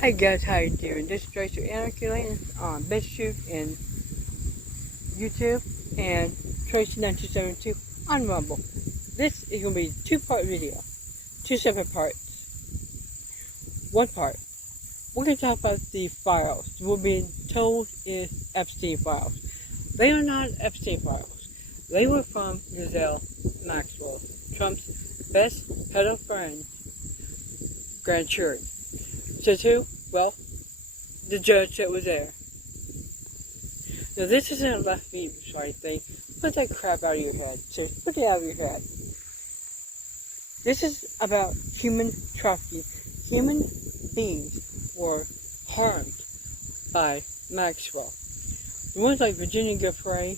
Hey guys, how you doing? This is Tracer Anarchy Lane on BitChute and YouTube, and Tracy1972 on Rumble. This is going to be a two-part video, two separate parts. One part, we're going to talk about the files. What we're being told is Epstein Files. They are not Epstein Files. They were from Ghislaine Maxwell, Trump's best pedo friend, grand jury. Says who? Well, the judge that was there. Now, this isn't a left feet sorry thing. Put that crap out of your head. Seriously, put it out of your head. This is about human trafficking. Human beings were harmed by Maxwell. The ones like Virginia Giffray,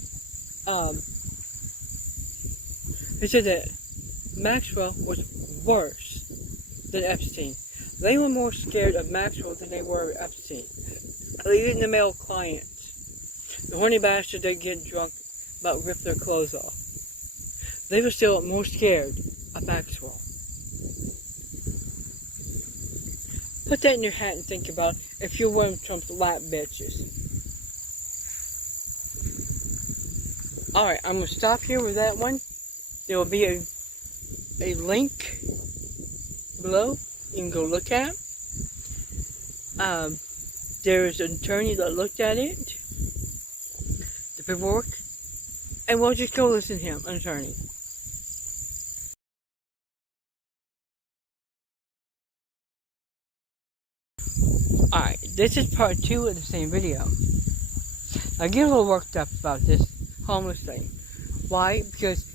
they said that Maxwell was worse than Epstein. They were more scared of Maxwell than they were of Epstein. Even the male clients. The horny bastards that get drunk about rip their clothes off. They were still more scared of Maxwell. Put that in your hat and think about if you're one of Trump's lap bitches. Alright, I'm going to stop here with that one. There will be a link below. You can go look at. There's an attorney that looked at it, the paperwork, and we'll just go listen to him, an attorney. Alright, this is part 2 of the same video. I get a little worked up about this homeless thing. Why? Because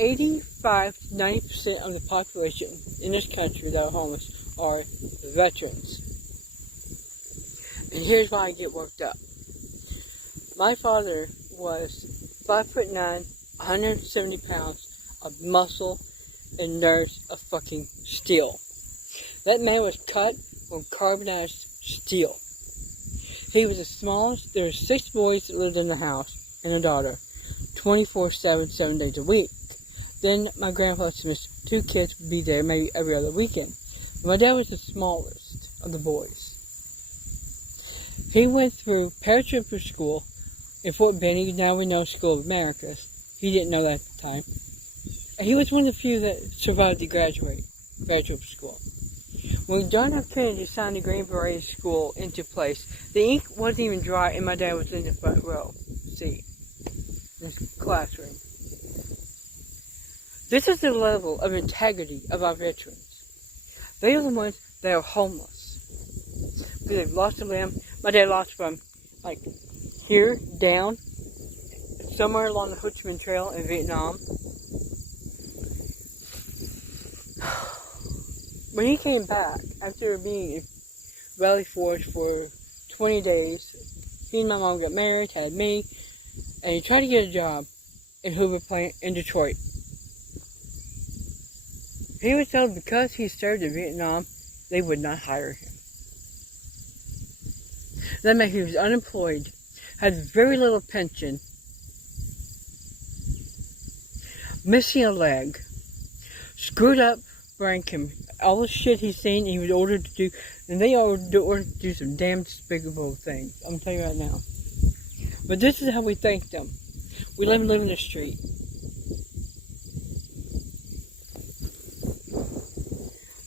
85 to 90% of the population in this country that are homeless are veterans. And here's why I get worked up. My father was 5'9", 170 pounds of muscle and nerves of fucking steel. That man was cut from carbonized steel. He was the smallest. There were 6 boys that lived in the house and a daughter, 24/7, 7 days a week. Then my grandpa dismissed 2 kids would be there maybe every other weekend. My dad was the smallest of the boys. He went through paratrooper school in Fort Benning, now we know School of Americas. He didn't know that at the time. And he was one of the few that survived to graduate paratrooper school. When John F. Kennedy signed the Green Beret School into place, the ink wasn't even dry and my dad was in the front row seat in his classroom. This is the level of integrity of our veterans. They are the ones that are homeless. Because they've lost a limb. My dad lost from, like, here down, somewhere along the Ho Chi Minh Trail in Vietnam. When he came back, after being in Valley Forge for 20 days, he and my mom got married, had me, and he tried to get a job in Hoover Plant in Detroit. He was told because he served in Vietnam, they would not hire him. That meant he was unemployed, had very little pension, missing a leg, screwed up Brankham. All the shit he's seen, he was ordered to do, and they ordered to do some damn despicable things. I'm telling you right now. But this is how we thank them. We let them live in the street.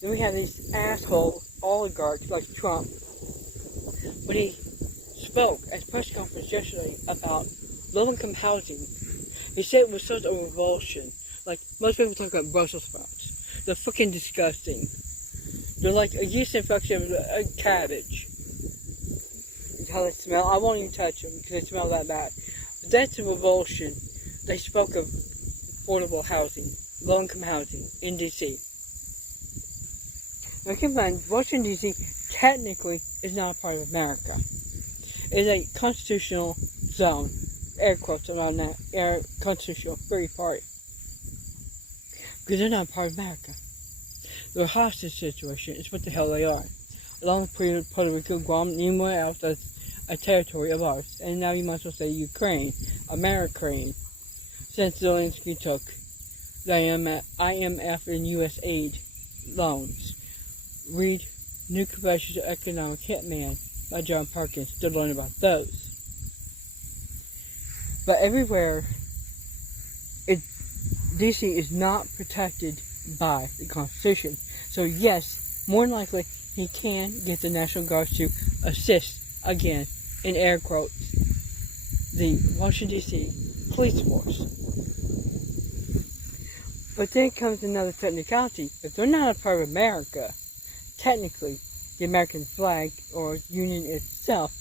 Then we have these asshole oligarchs like Trump. When he spoke at a press conference yesterday about low-income housing, he said it was such a revulsion. Like, most people talk about Brussels sprouts. They're fucking disgusting. They're like a yeast infection of a cabbage. That's how they smell. I won't even touch them because they smell that bad. But that's a revulsion. They spoke of affordable housing, low-income housing in D.C. Now keep in mind, Washington, D.C. technically is not a part of America. It is a constitutional zone. Air quotes around that. Constitutional free part. Because they're not a part of America. They're a hostage situation. It's what the hell they are. Along with Puerto Rico, Guam, anywhere else that's a territory of ours. And now you might as well say Ukraine. Americrane. Since Zelensky took the IMF and US aid loans. Read New Confessions of Economic Hitman by John Perkins to learn about those. But everywhere, DC is not protected by the Constitution. So yes, more than likely, he can get the National Guard to assist, again, in air quotes, the Washington, D.C. police force. But then comes another technicality. If they're not a part of America, technically, the American flag or Union itself,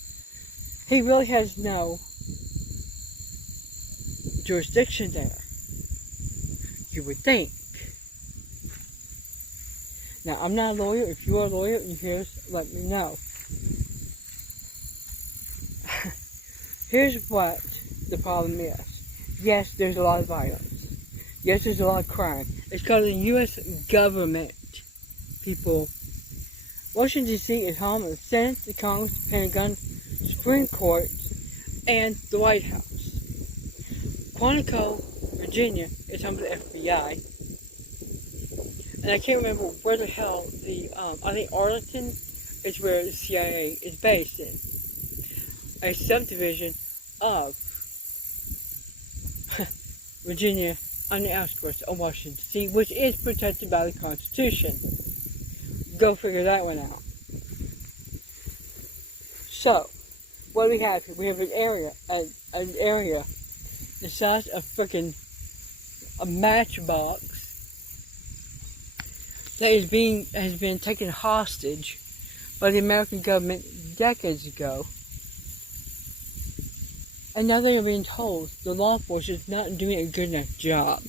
he really has no jurisdiction there. You would think. Now, I'm not a lawyer. If you're a lawyer and you hear this, let me know. Here's what the problem is. Yes, there's a lot of violence. Yes, there's a lot of crime. It's because the U.S. government, people. Washington, D.C. is home of the Senate, the Congress, the Pentagon, Supreme Court, and the White House. Quantico, Virginia is home of the FBI. And I can't remember where the hell I think Arlington is where the CIA is based in. A subdivision of Virginia on the outskirts of Washington, D.C., which is protected by the Constitution. Go figure that one out. So, what do we have here? We have an area the size of freaking a matchbox that has been taken hostage by the American government decades ago. And now they are being told the law enforcement is not doing a good enough job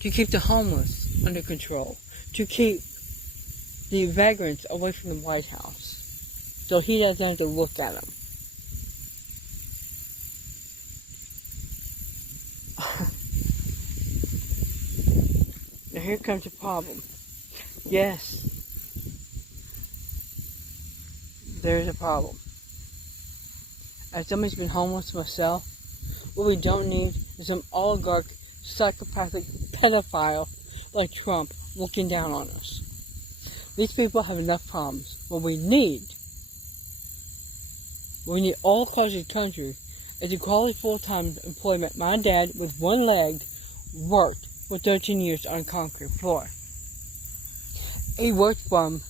to keep the homeless under control, to keep the vagrants away from the White House, so he doesn't have to look at them. Now here comes the problem. Yes, there's a problem. As somebody's been homeless myself, what we don't need is some oligarch, psychopathic pedophile like Trump looking down on us. These people have enough problems. What we need all across the country is equality full-time employment. My dad, with one leg, worked for 13 years on a concrete floor. He worked from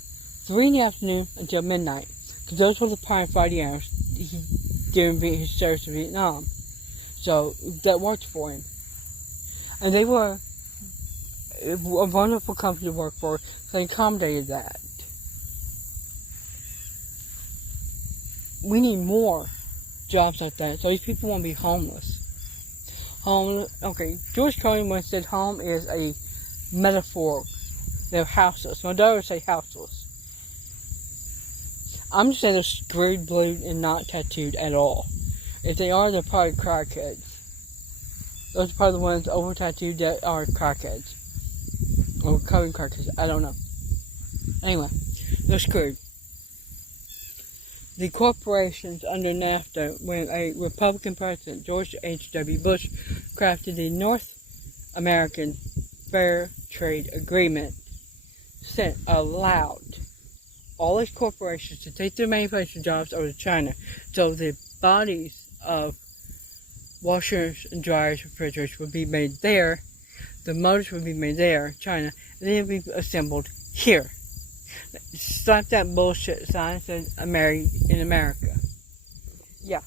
3 in the afternoon until midnight, because those were the prime Friday hours during his service in Vietnam. So that worked for him. And they were a wonderful company to work for, so they accommodated that. We need more jobs like that, so these people won't be homeless. George Carlin once said home is a metaphor. They're houseless. My daughter would say houseless. I'm just saying they're screwed, blued, and not tattooed at all. If they are, they're probably crackheads. Those are probably the ones over-tattooed that are crackheads. Or covered crackheads. I don't know. Anyway, they're screwed. The corporations under NAFTA, when a Republican president, George H.W. Bush, crafted the North American Fair Trade Agreement, allowed all these corporations to take their manufacturing jobs over to China. So the bodies of washers and dryers, refrigerators would be made there, the motors would be made there, China, and then be assembled here. Slap that bullshit sign that says "Married in America." Yeah.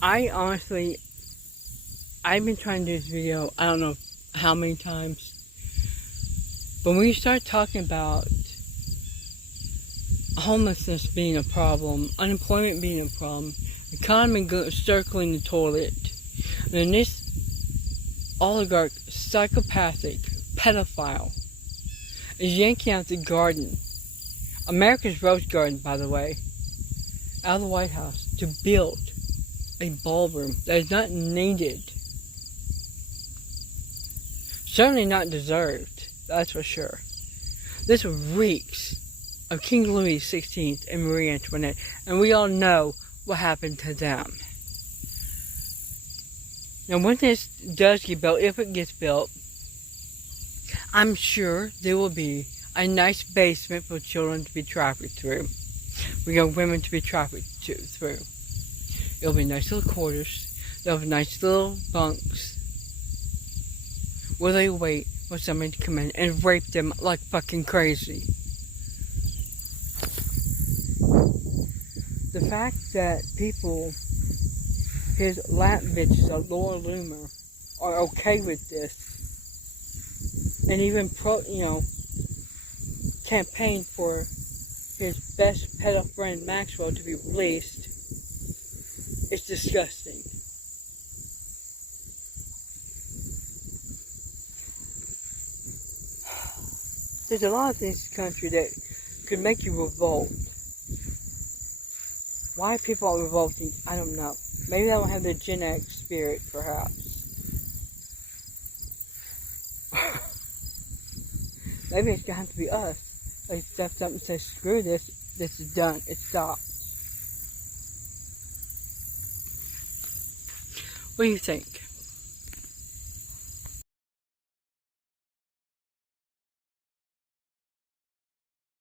I've been trying to do this video, I don't know how many times, but when you start talking about homelessness being a problem, unemployment being a problem, economy circling the toilet, and then this oligarch, psychopathic pedophile is yanking out the garden, America's rose garden, by the way, out of the White House to build a ballroom that is not needed. Certainly not deserved, that's for sure. This reeks of King Louis XVI and Marie Antoinette, and we all know what happened to them. Now, when this does get built, if it gets built, I'm sure there will be a nice basement for children to be trafficked through, for young women to be trafficked through. It'll be nice little quarters. They'll have nice little bunks where they wait for somebody to come in and rape them like fucking crazy. The fact that people, his lap bitches, Laura Loomer, are okay with this, and even campaign for his best pedo friend Maxwell to be released, it's disgusting. There's a lot of things in this country that could make you revolt. Why people are revolting, I don't know. Maybe they don't have the Gen X spirit, perhaps. Maybe it's gonna have to be us. Like, step up and say, screw this, this is done, it stops. What do you think?